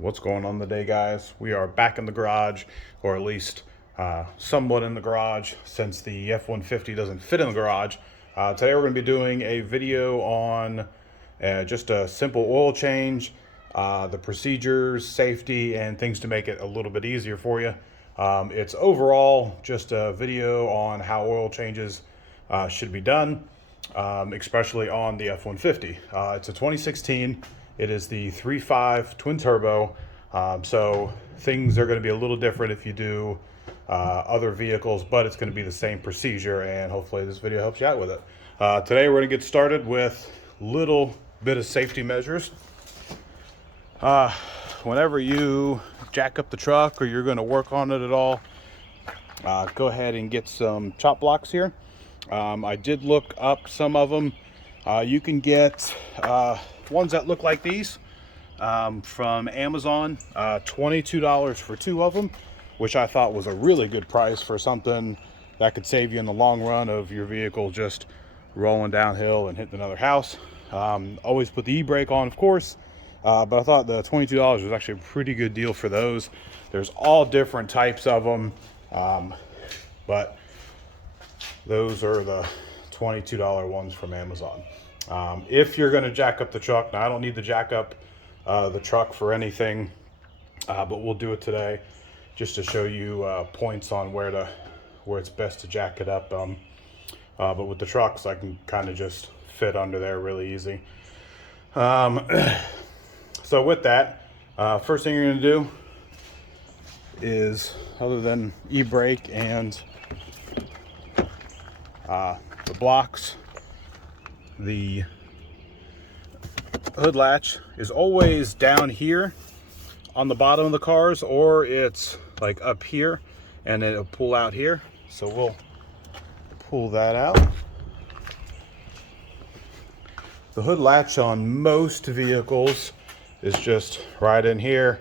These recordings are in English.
What's going on today, guys? We are back in the garage, or at least somewhat in the garage, since the F-150 doesn't fit in the garage. Today we're going to be doing a video on just a simple oil change, the procedures, safety, and things to make it a little bit easier for you. It's overall just a video on how oil changes should be done, especially on the F-150. It's a 2016. It is the 3.5 twin turbo, so things are going to be a little different if you do other vehicles, but it's going to be the same procedure, and hopefully this video helps you out with it. Today we're going to get started with a little bit of safety measures. Whenever you jack up the truck or you're going to work on it at all, go ahead and get some chop blocks here. I did look up some of them. You can get ones that look like these from Amazon, $22 for 2 of them, which I thought was a really good price for something that could save you in the long run of your vehicle just rolling downhill and hitting another house. Always put the e-brake on, of course, but I thought the $22 was actually a pretty good deal for those. There's all different types of them, but those are the $22 ones from Amazon. If you're going to jack up the truck, now I don't need to jack up the truck for anything, but we'll do it today just to show you points on where it's best to jack it up. But with the trucks, I can kind of just fit under there really easy. So with that, first thing you're going to do is, other than e-brake and the blocks, the hood latch is always down here on the bottom of the cars, or it's like up here and it'll pull out here. So we'll pull that out. The hood latch on most vehicles is just right in here,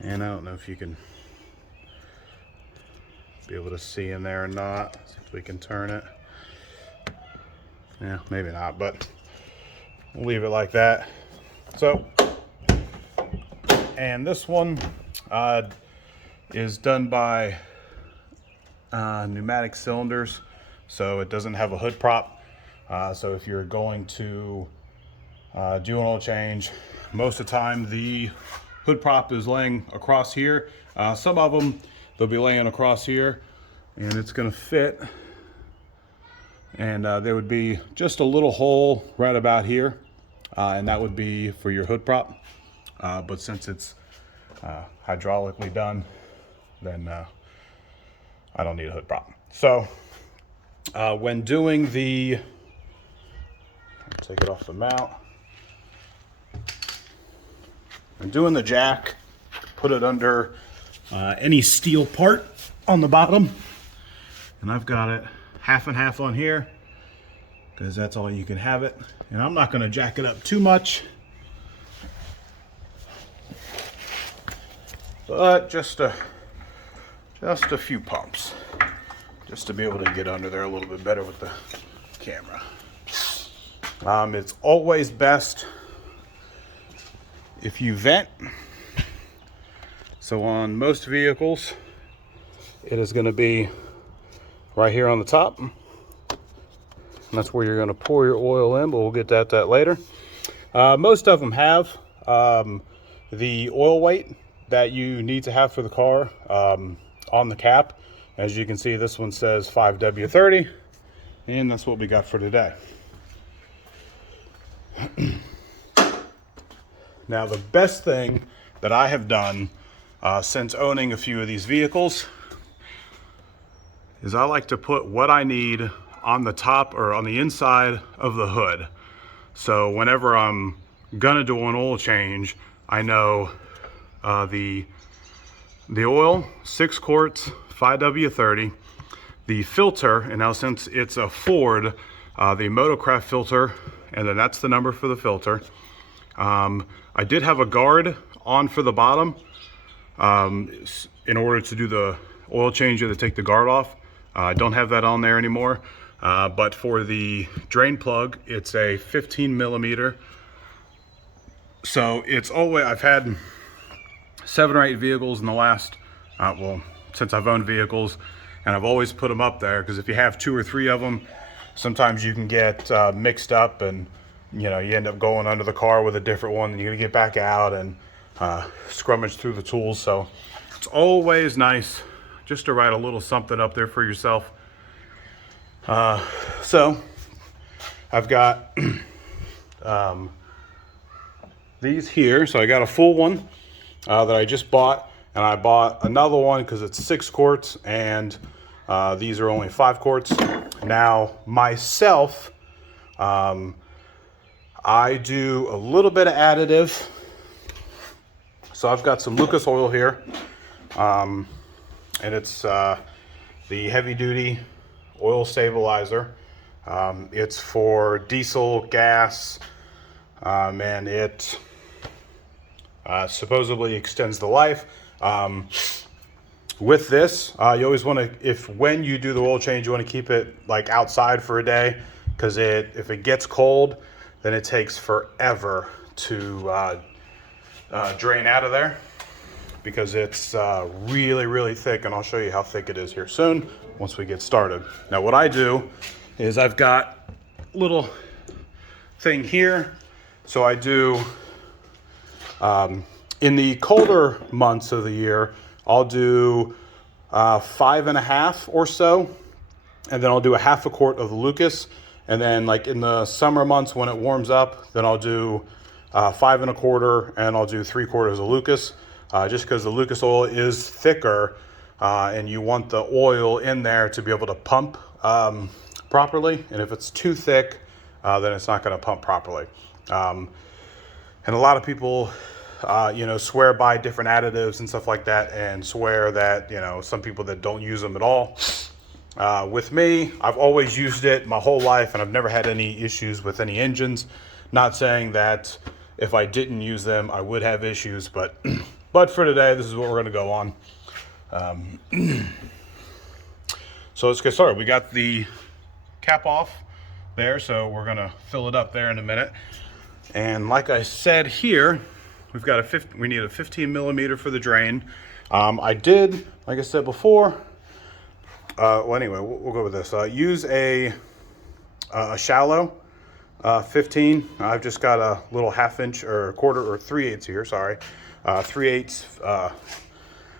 and I don't know if you can be able to see in there or not. See if we can turn it. Yeah, maybe not, but we'll leave it like that. So, and this one is done by pneumatic cylinders, so it doesn't have a hood prop. So if you're going to do an oil change, most of the time the hood prop is laying across here. Some of them, they'll be laying across here, and it's going to fit. And there would be just a little hole right about here, and that would be for your hood prop. But since it's hydraulically done, then I don't need a hood prop. So when doing the, take it off the mount, when doing the jack, put it under any steel part on the bottom, and I've got it half and half on here because that's all you can have it. And I'm not going to jack it up too much, but just a few pumps, just to be able to get under there a little bit better with the camera. It's always best if you vent. So on most vehicles, it is going to be right here on the top. And that's where you're going to pour your oil in, but we'll get to that later. Most of them have the oil weight that you need to have for the car on the cap. As you can see, this one says 5W30, and that's what we got for today. Now, the best thing that I have done since owning a few of these vehicles is I like to put what I need on the top or on the inside of the hood. So whenever I'm gonna do an oil change, I know the oil, 6 quarts, 5W30, the filter, and now since it's a Ford, the Motocraft filter, and then that's the number for the filter. I did have a guard on for the bottom in order to do the oil change to take the guard off. I don't have that on there anymore, but for the drain plug, it's a 15 millimeter. So it's always, I've had 7 or 8 vehicles in the last, well, since I've owned vehicles, and I've always put them up there because if you have 2 or 3 of them, sometimes you can get mixed up, and you end up going under the car with a different one, and you gotta get back out and scrummage through the tools. So it's always nice just to write a little something up there for yourself. So I've got these here. So I got a full one that I just bought, and I bought another one because it's 6 quarts, and these are only 5 quarts. Now myself, I do a little bit of additive. So I've got some Lucas oil here, and it's the heavy duty oil stabilizer. It's for diesel, gas, and it supposedly extends the life. With this, you always want to, when you do the oil change, you want to keep it like outside for a day, because if it gets cold, then it takes forever to drain out of there, because it's really, really thick, and I'll show you how thick it is here soon once we get started. Now what I do is I've got a little thing here. So I do, in the colder months of the year, I'll do 5.5 or so, and then I'll do a 1/2 quart of the Lucas. And then like in the summer months when it warms up, then I'll do 5 1/4, and I'll do 3/4 of Lucas, just because the Lucas oil is thicker, and you want the oil in there to be able to pump properly. And if it's too thick, then it's not going to pump properly. And a lot of people, swear by different additives and stuff like that, and swear that, some people that don't use them at all. With me, I've always used it my whole life, and I've never had any issues with any engines. Not saying that if I didn't use them, I would have issues, but for today, this is what we're going to go on. So let's get started. We got the cap off there, so we're going to fill it up there in a minute. And like I said here, we need a 15 millimeter for the drain. I did, like I said before, well, anyway, we'll go with this. Use a shallow 15. I've just got a little 1/2 inch or 1/4 or 3/8 here, sorry. 3/8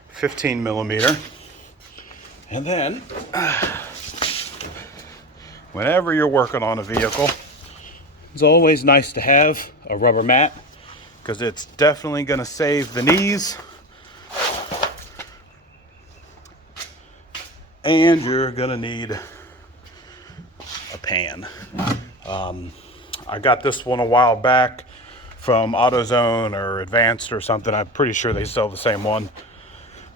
15 millimeter. And then, whenever you're working on a vehicle, it's always nice to have a rubber mat, because it's definitely going to save the knees. And you're going to need a pan. I got this one a while back from AutoZone or Advanced or something. I'm pretty sure they sell the same one.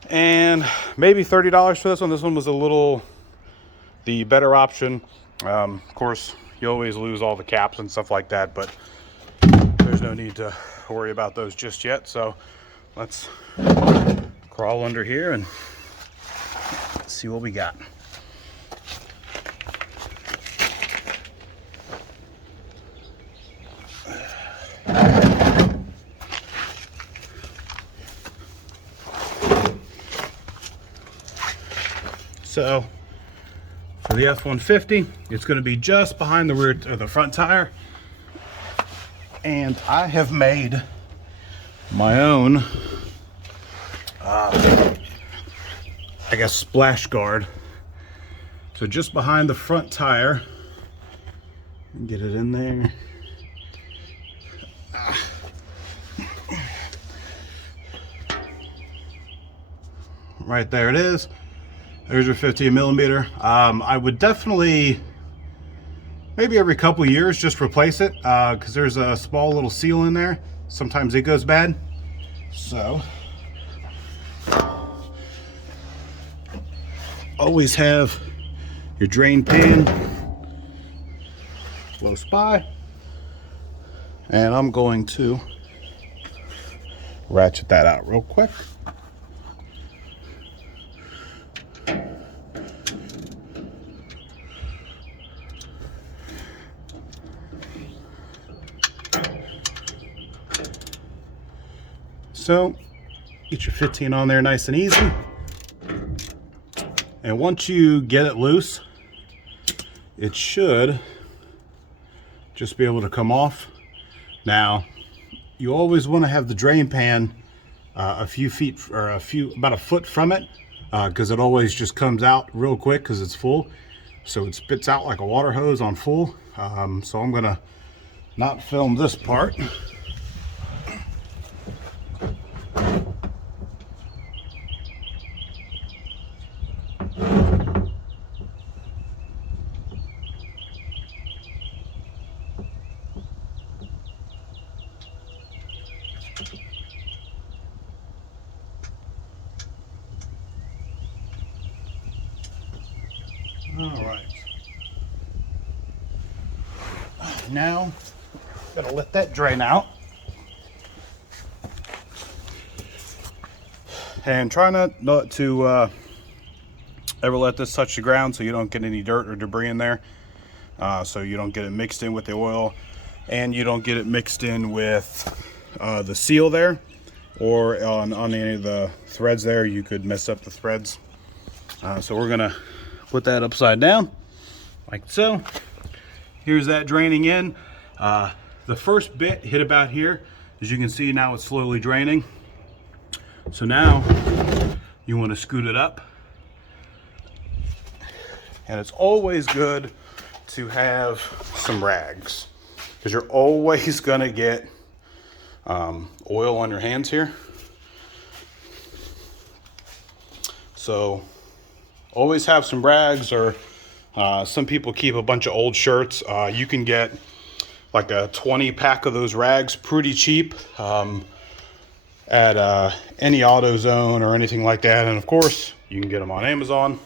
And maybe $30 for this one. This one was the better option. Of course, you always lose all the caps and stuff like that, but there's no need to worry about those just yet. So let's crawl under here and see what we got. So for the F150, it's going to be just behind the rear or the front tire, and I have made my own I guess splash guard. So just behind the front tire, get it in there. Right there it is. There's your 15 millimeter. I would definitely, maybe every couple years, just replace it, because there's a small little seal in there. Sometimes it goes bad. So always have your drain pan close by. And I'm going to ratchet that out real quick. So Get your 15 on there nice and easy. And once you get it loose, it should just be able to come off. Now, you always want to have the drain pan a few feet or about a foot from it, because it always just comes out real quick because it's full. So it spits out like a water hose on full. So I'm gonna not film this part. All right. Now, gotta let that drain out. And try not to ever let this touch the ground so you don't get any dirt or debris in there. So you don't get it mixed in with the oil, and you don't get it mixed in with the seal there, or on any of the threads there. You could mess up the threads. So we're gonna put that upside down like so. Here's that draining in. The first bit hit about here. As you can see, now it's slowly draining. So now you want to scoot it up. And it's always good to have some rags, because you're always gonna get oil on your hands here. So always have some rags, or some people keep a bunch of old shirts. You can get like a 20 pack of those rags pretty cheap at any AutoZone or anything like that. And of course, you can get them on Amazon.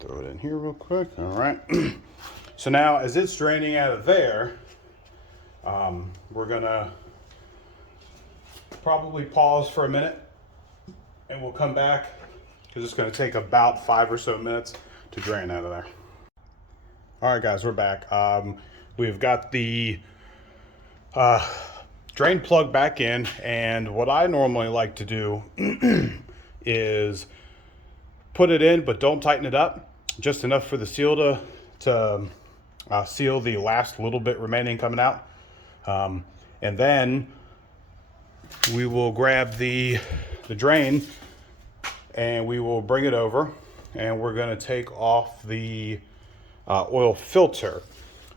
Throw it in here real quick. All right. So now as it's draining out of there, we're gonna probably pause for a minute, and we'll come back because it's going to take about 5 or so minutes to drain out of there. All right, guys, we're back. We've got the drain plug back in, and what I normally like to do is put it in, but don't tighten it up, just enough for the seal to seal the last little bit remaining coming out. And then we will grab the drain, and we will bring it over, and we're going to take off the oil filter.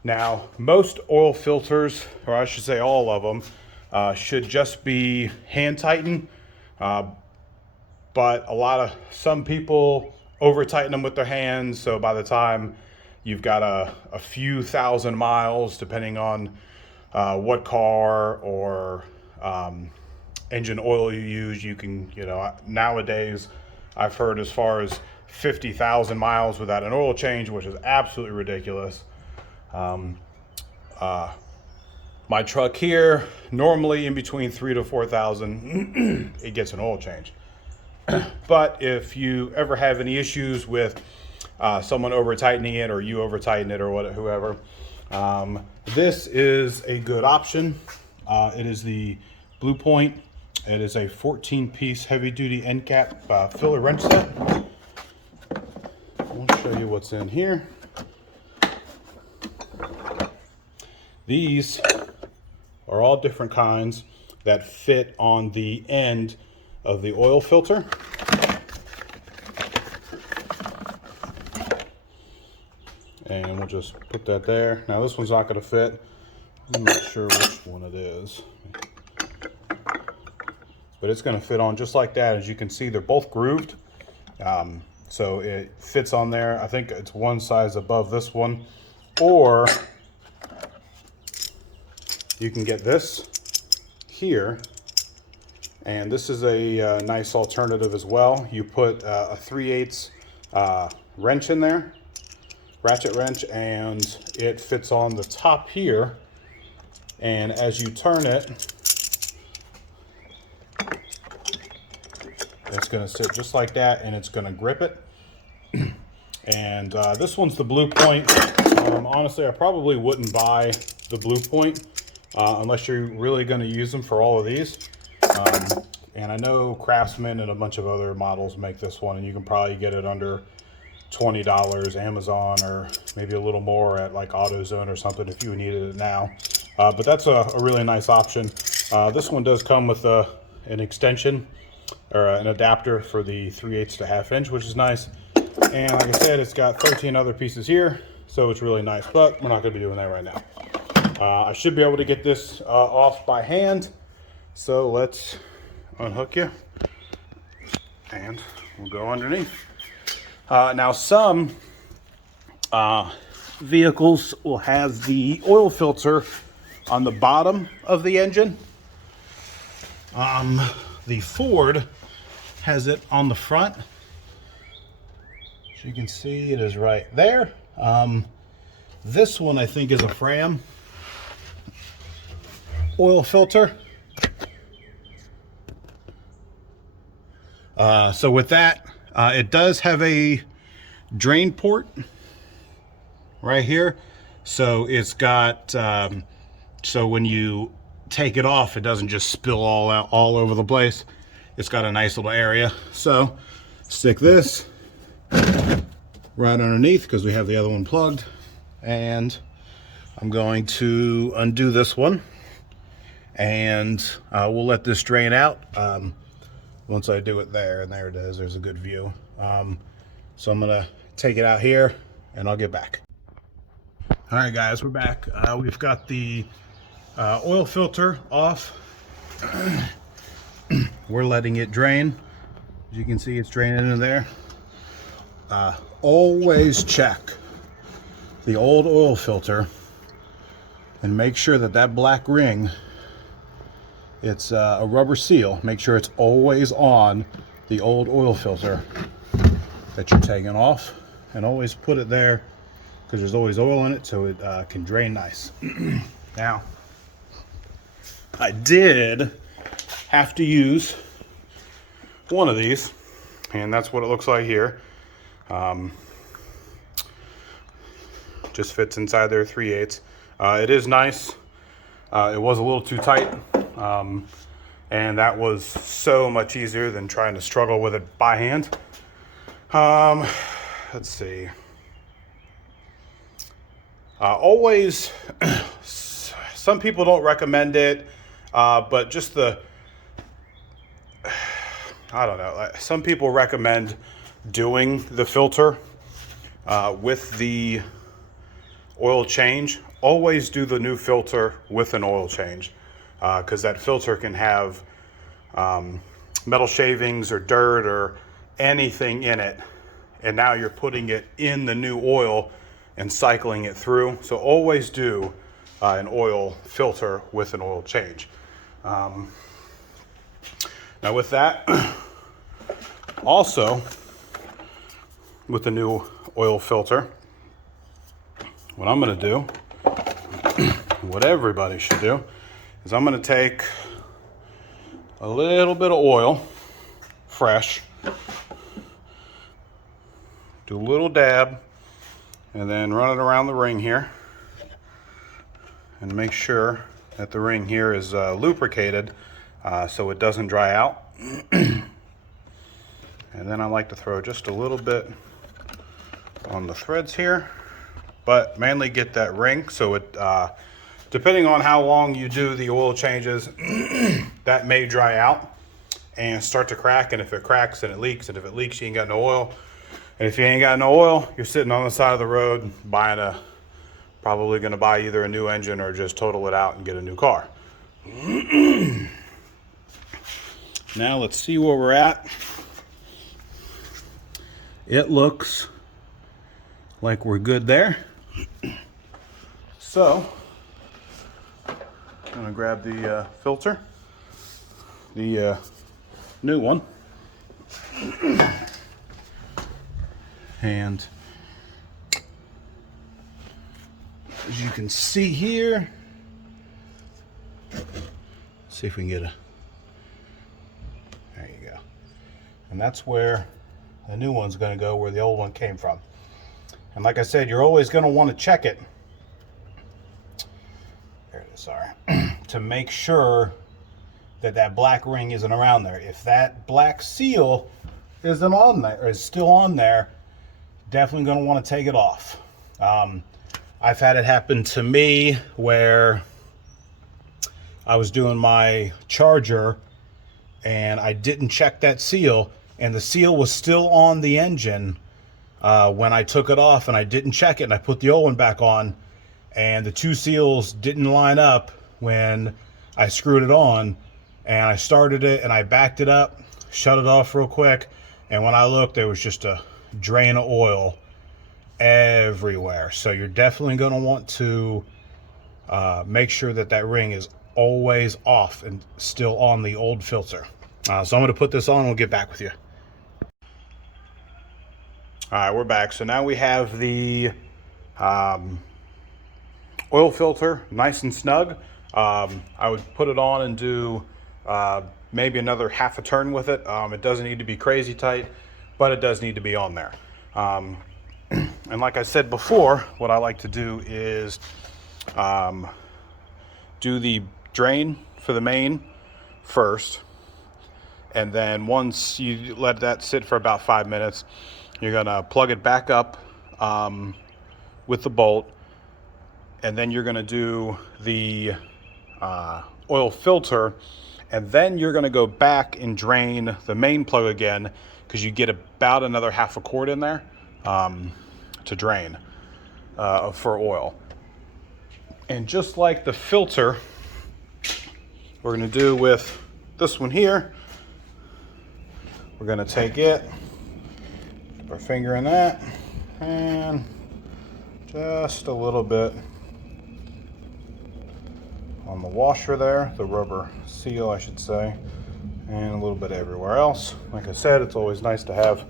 Now, most oil filters, or I should say all of them, should just be hand tightened, but some people over tighten them with their hands, so by the time you've got a few thousand miles, depending on what car or engine oil you use, you can, nowadays I've heard as far as 50,000 miles without an oil change, which is absolutely ridiculous. My truck here, normally in between 3,000 to 4,000, it gets an oil change. But if you ever have any issues with someone over tightening it, or you over tighten it, or whoever, this is a good option. It is the Blue Point. It is a 14-piece heavy-duty end cap filler wrench set. I'll show you what's in here. These are all different kinds that fit on the end of the oil filter. And we'll just put that there. Now this one's not going to fit. I'm not sure which one it is, but it's going to fit on just like that. As you can see, they're both grooved, so it fits on there. I think it's one size above this one, or you can get this here, and this is a nice alternative as well. You put a 3/8 wrench in there, ratchet wrench, and it fits on the top here, and as you turn it, it's going to sit just like that, and it's going to grip it. And this one's the Blue Point. Honestly, I probably wouldn't buy the Blue Point unless you're really going to use them for all of these. And I know Craftsman and a bunch of other models make this one, and you can probably get it under $20 Amazon, or maybe a little more at like AutoZone or something if you needed it now. But that's a really nice option. This one does come with an extension or an adapter for the 3/8 to 1/2 inch, which is nice. And like I said, it's got 13 other pieces here, so it's really nice, but we're not going to be doing that right now. I should be able to get this off by hand, so let's unhook you and we'll go underneath. Now some vehicles will have the oil filter on the bottom of the engine. The Ford has it on the front. As you can see, it is right there. This one I think is a Fram oil filter. So with that, it does have a drain port right here. So it's got, so when you take it off, it doesn't just spill all out all over the place. It's got a nice little area. So stick this right underneath because we have the other one plugged. And I'm going to undo this one, and we'll let this drain out. Once I do it there, and there it is, there's a good view. So I'm gonna take it out here and I'll get back. All right guys, we're back. We've got the oil filter off. We're letting it drain. As you can see, it's draining in there. Always check the old oil filter and make sure that that black ring, it's a rubber seal. Make sure it's always on the old oil filter that you're taking off, and always put it there because there's always oil in it, so it can drain nice. Now, I did have to use one of these, and that's what it looks like here. Just fits inside there 3/8. It is nice. It was a little too tight, and that was so much easier than trying to struggle with it by hand. Let's see. Always, some people don't recommend it, but just the, I don't know, some people recommend doing the filter with the oil change. Always do the new filter with an oil change, because that filter can have metal shavings or dirt or anything in it, and now you're putting it in the new oil and cycling it through. So always do an oil filter with an oil change. Now with that, also with the new oil filter, what I'm going to do, what everybody should do, is I'm going to take a little bit of oil, fresh, do a little dab, and then run it around the ring here, and make sure that the ring here is lubricated so it doesn't dry out. And then I like to throw just a little bit on the threads here, but mainly get that ring so it, depending on how long you do the oil changes, that may dry out and start to crack. And if it cracks, then it leaks. And if it leaks, you ain't got no oil. And if you ain't got no oil, you're sitting on the side of the road buying probably going to buy either a new engine or just total it out and get a new car. Now let's see where we're at. It looks like we're good there. So I'm going to grab the filter, the new one, and as you can see here, see if we can get a, there you go. And that's where the new one's going to go, where the old one came from. And like I said, you're always going to want to check it. There it is, sorry. to make sure that that black ring isn't around there. If that black seal isn't on there, or is still on there, definitely going to want to take it off. I've had it happen to me where I was doing my charger and I didn't check that seal, and the seal was still on the engine when I took it off, and I didn't check it, and I put the old one back on, and the two seals didn't line up when I screwed it on. And I started it and I backed it up, shut it off real quick, and when I looked, there was just a drain of oil everywhere. So you're definitely going to want to make sure that that ring is always off and still on the old filter. So I'm going to put this on and we'll get back with you. All right, we're back. So now we have the oil filter nice and snug. I would put it on and do maybe another half a turn with it. It doesn't need to be crazy tight, but it does need to be on there. And like I said before, what I like to do is do the drain for the main first, and then once you let that sit for about 5 minutes, you're gonna plug it back up with the bolt, and then you're gonna do the oil filter, and then you're gonna go back and drain the main plug again, because you get about another half a quart in there to drain for oil. And just like the filter, we're gonna do with this one here, we're gonna take it, dip our finger in that, and just a little bit on the washer there, the rubber seal I should say, and a little bit everywhere else. Like I said, it's always nice to have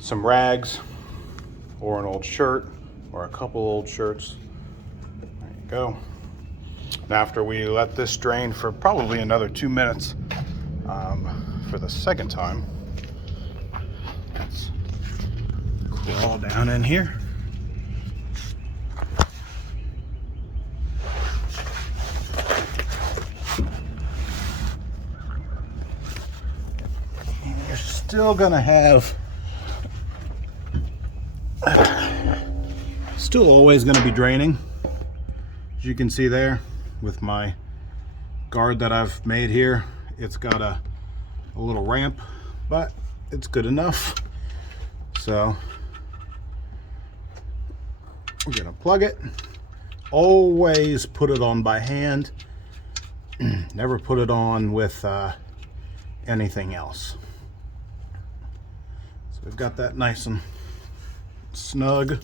some rags or an old shirt or a couple old shirts. There you go. And after we let this drain for probably another 2 minutes for the second time, let's crawl down in here. Still gonna have, still always gonna be draining, as you can see there with my guard that I've made here. It's got a little ramp, but it's good enough. So we're gonna plug it. Always put it on by hand. Never put it on with anything else. So we've got that nice and snug.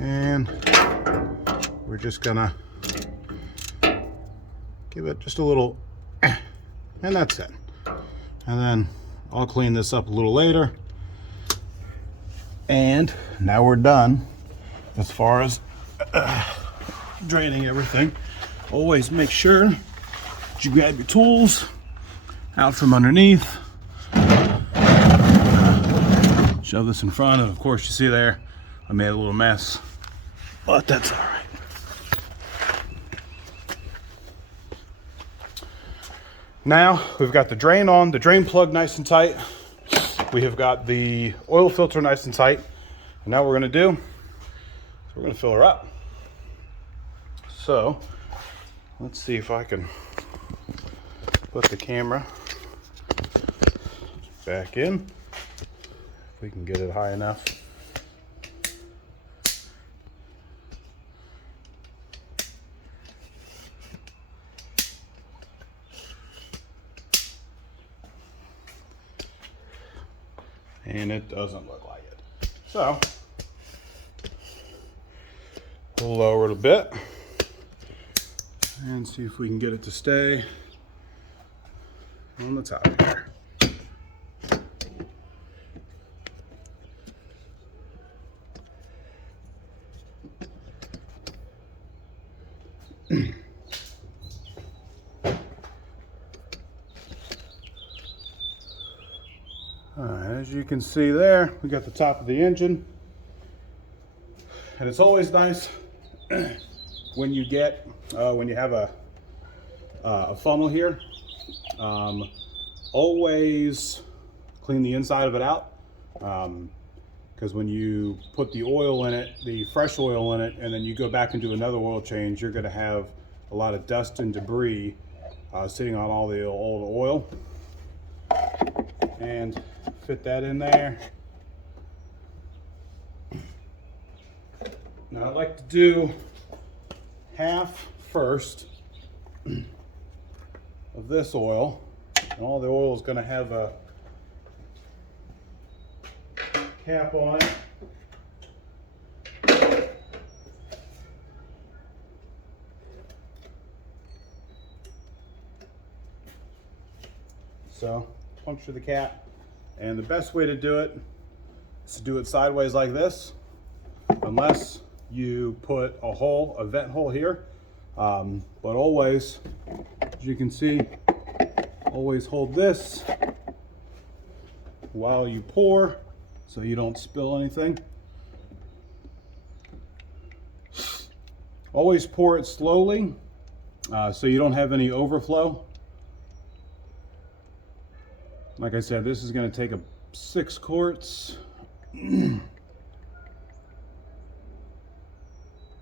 And we're just gonna give it just a little, and that's it. And then I'll clean this up a little later. And now we're done as far as draining everything. Always make sure that you grab your tools out from underneath. Shove this in front, and of course you see there, I made a little mess, but that's all right. Now we've got the drain on, the drain plug nice and tight. We have got the oil filter nice and tight. And now what we're gonna do, is we're gonna fill her up. So let's see if I can put the camera back in, if we can get it high enough. And it doesn't look like it. So we'll lower it a bit and see if we can get it to stay on the top here. Alright, as As you can see there, we got the top of the engine. And it's always nice when you get, when you have a funnel here, always clean the inside of it out. Because when you put the oil in it, the fresh oil in it, and then you go back and do another oil change, you're gonna have a lot of dust and debris sitting on all the old oil. And fit that in there. Now I'd like to do half first of this oil, and all the oil is going to have a cap on it. So puncture the cap, and the best way to do it is to do it sideways like this, unless you put a hole, a vent hole here. But always, as you can see, always hold this while you pour so you don't spill anything. Always pour it slowly so you don't have any overflow. Like I said, this is going to take 6 quarts.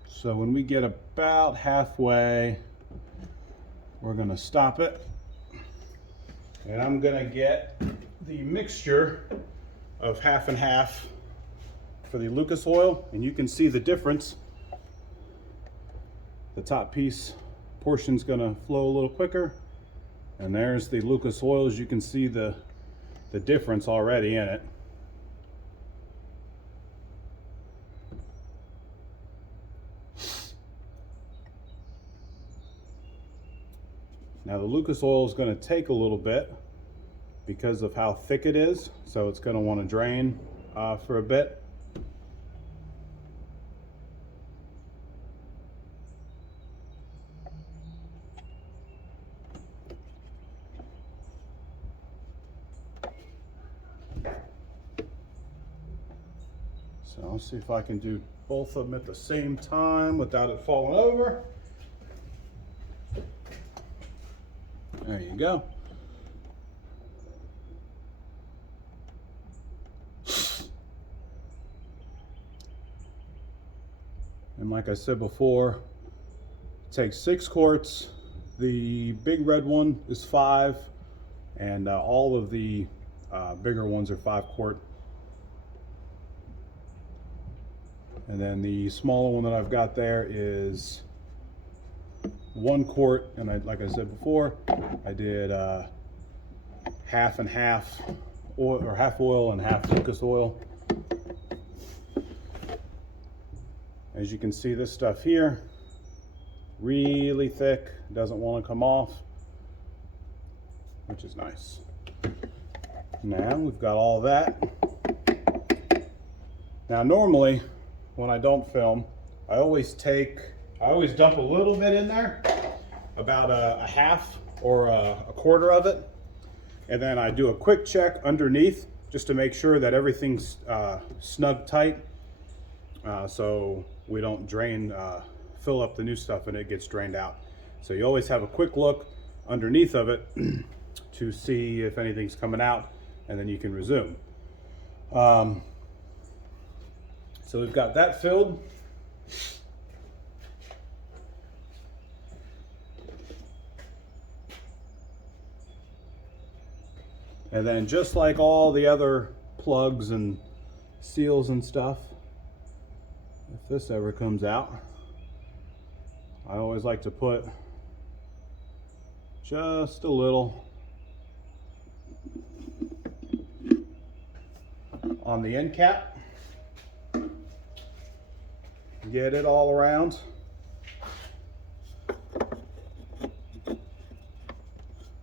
So when we get about halfway, we're going to stop it. And I'm going to get the mixture of half and half for the Lucas oil. And you can see the difference. The top piece portion's going to flow a little quicker. And there's the Lucas oil. As you can see the difference already in it. Now the Lucas oil is going to take a little bit because of how thick it is, so it's going to want to drain for a bit. So I'll see if I can do both of them at the same time without it falling over. There you go. And like I said before, it takes 6 quarts. The big red one is 5, and all of the bigger ones are 5 quart. And then the smaller one that I've got there is 1 quart, and like I said before, I did half and half oil, or half oil and half Lucas oil. As you can see, this stuff here, really thick, doesn't want to come off, which is nice. Now we've got all that. Now normally, when I don't film, I always dump a little bit in there, about a half or a quarter of it, and then I do a quick check underneath just to make sure that everything's snug tight, so we don't fill up the new stuff and it gets drained out. So you always have a quick look underneath of it to see if anything's coming out, and then you can resume. So we've got that filled. And then just like all the other plugs and seals and stuff, if this ever comes out, I always like to put just a little on the end cap. Get it all around.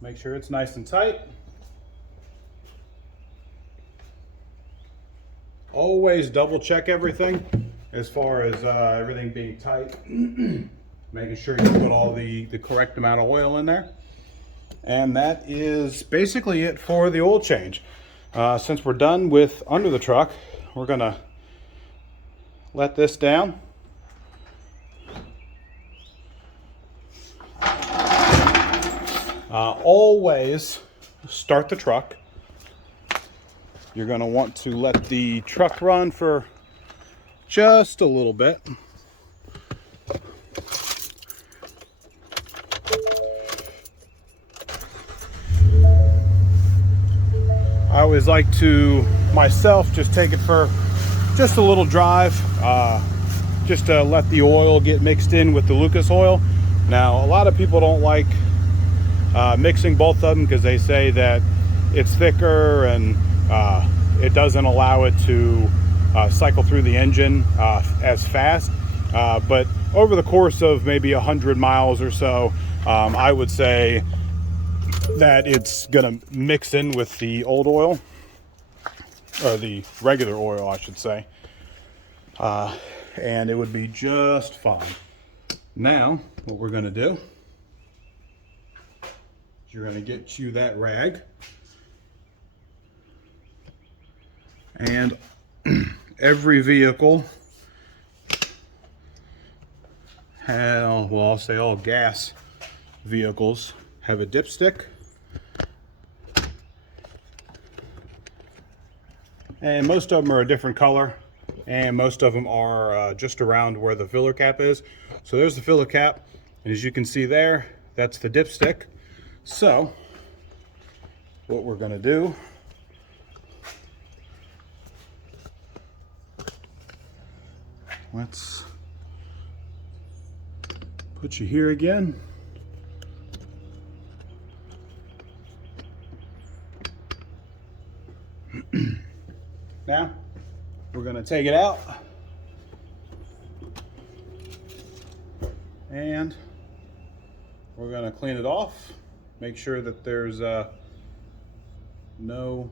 Make sure it's nice and tight. Always double check everything as far as everything being tight. Making sure you put all the correct amount of oil in there. And that is basically it for the oil change. Since we're done with under the truck, we're gonna let this down. Always start the truck. You're gonna want to let the truck run for just a little bit. I always like to, myself, just take it for just a little drive, just to let the oil get mixed in with the Lucas oil. Now, a lot of people don't like mixing both of them because they say that it's thicker and it doesn't allow it to cycle through the engine as fast. But over the course of maybe 100 miles or so, I would say that it's gonna mix in with the old oil, or the regular oil I should say, and it would be just fine. Now what we're gonna do is you're gonna get you that rag, and every vehicle have, well, I'll say all gas vehicles have a dipstick. And most of them are a different color, and most of them are just around where the filler cap is. So there's the filler cap, and as you can see there, that's the dipstick. So what we're gonna do, let's put you here again. Now, we're going to take it out and we're going to clean it off. Make sure that there's no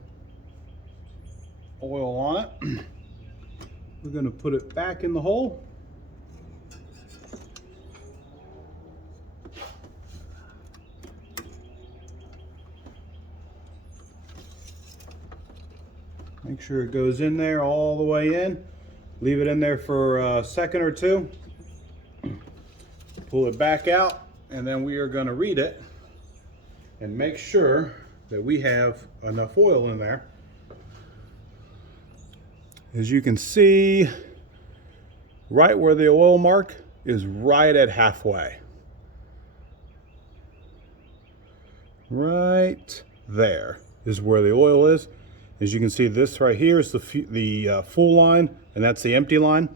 oil on it. We're going to put it back in the hole. Make sure it goes in there all the way in. Leave it in there for a second or two. Pull it back out, and then we are going to read it and make sure that we have enough oil in there. As you can see, right where the oil mark is right at halfway. Right there is where the oil is. As you can see, this right here is the full line, and that's the empty line.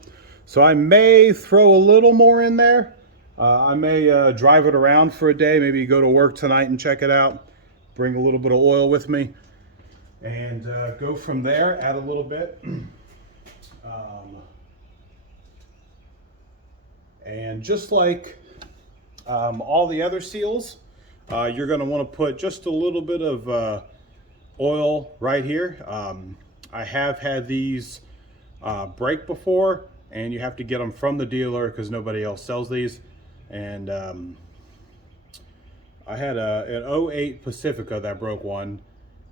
So I may throw a little more in there. I may drive it around for a day, maybe go to work tonight and check it out, bring a little bit of oil with me, and go from there, add a little bit. And just like all the other seals, you're going to want to put just a little bit of oil right here. I have had these break before, and you have to get them from the dealer because nobody else sells these. And I had an 08 Pacifica that broke one,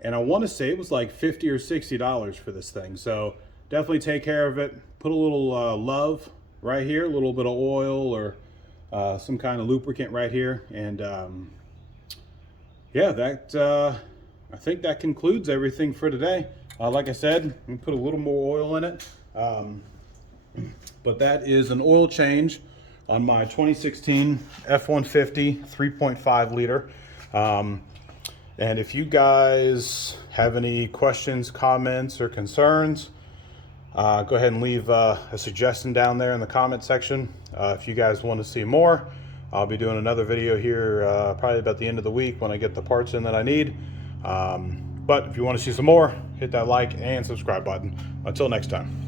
and I want to say it was like $50 or $60 for this thing. So definitely take care of it. Put a little love right here, a little bit of oil or some kind of lubricant right here, and yeah, that I think that concludes everything for today. Like I said, we put a little more oil in it, but that is an oil change on my 2016 F150 3.5 liter. And if you guys have any questions, comments, or concerns, go ahead and leave a suggestion down there in the comment section. If you guys want to see more, I'll be doing another video here probably about the end of the week when I get the parts in that I need. But if you want to see some more, hit that like and subscribe button. Until next time.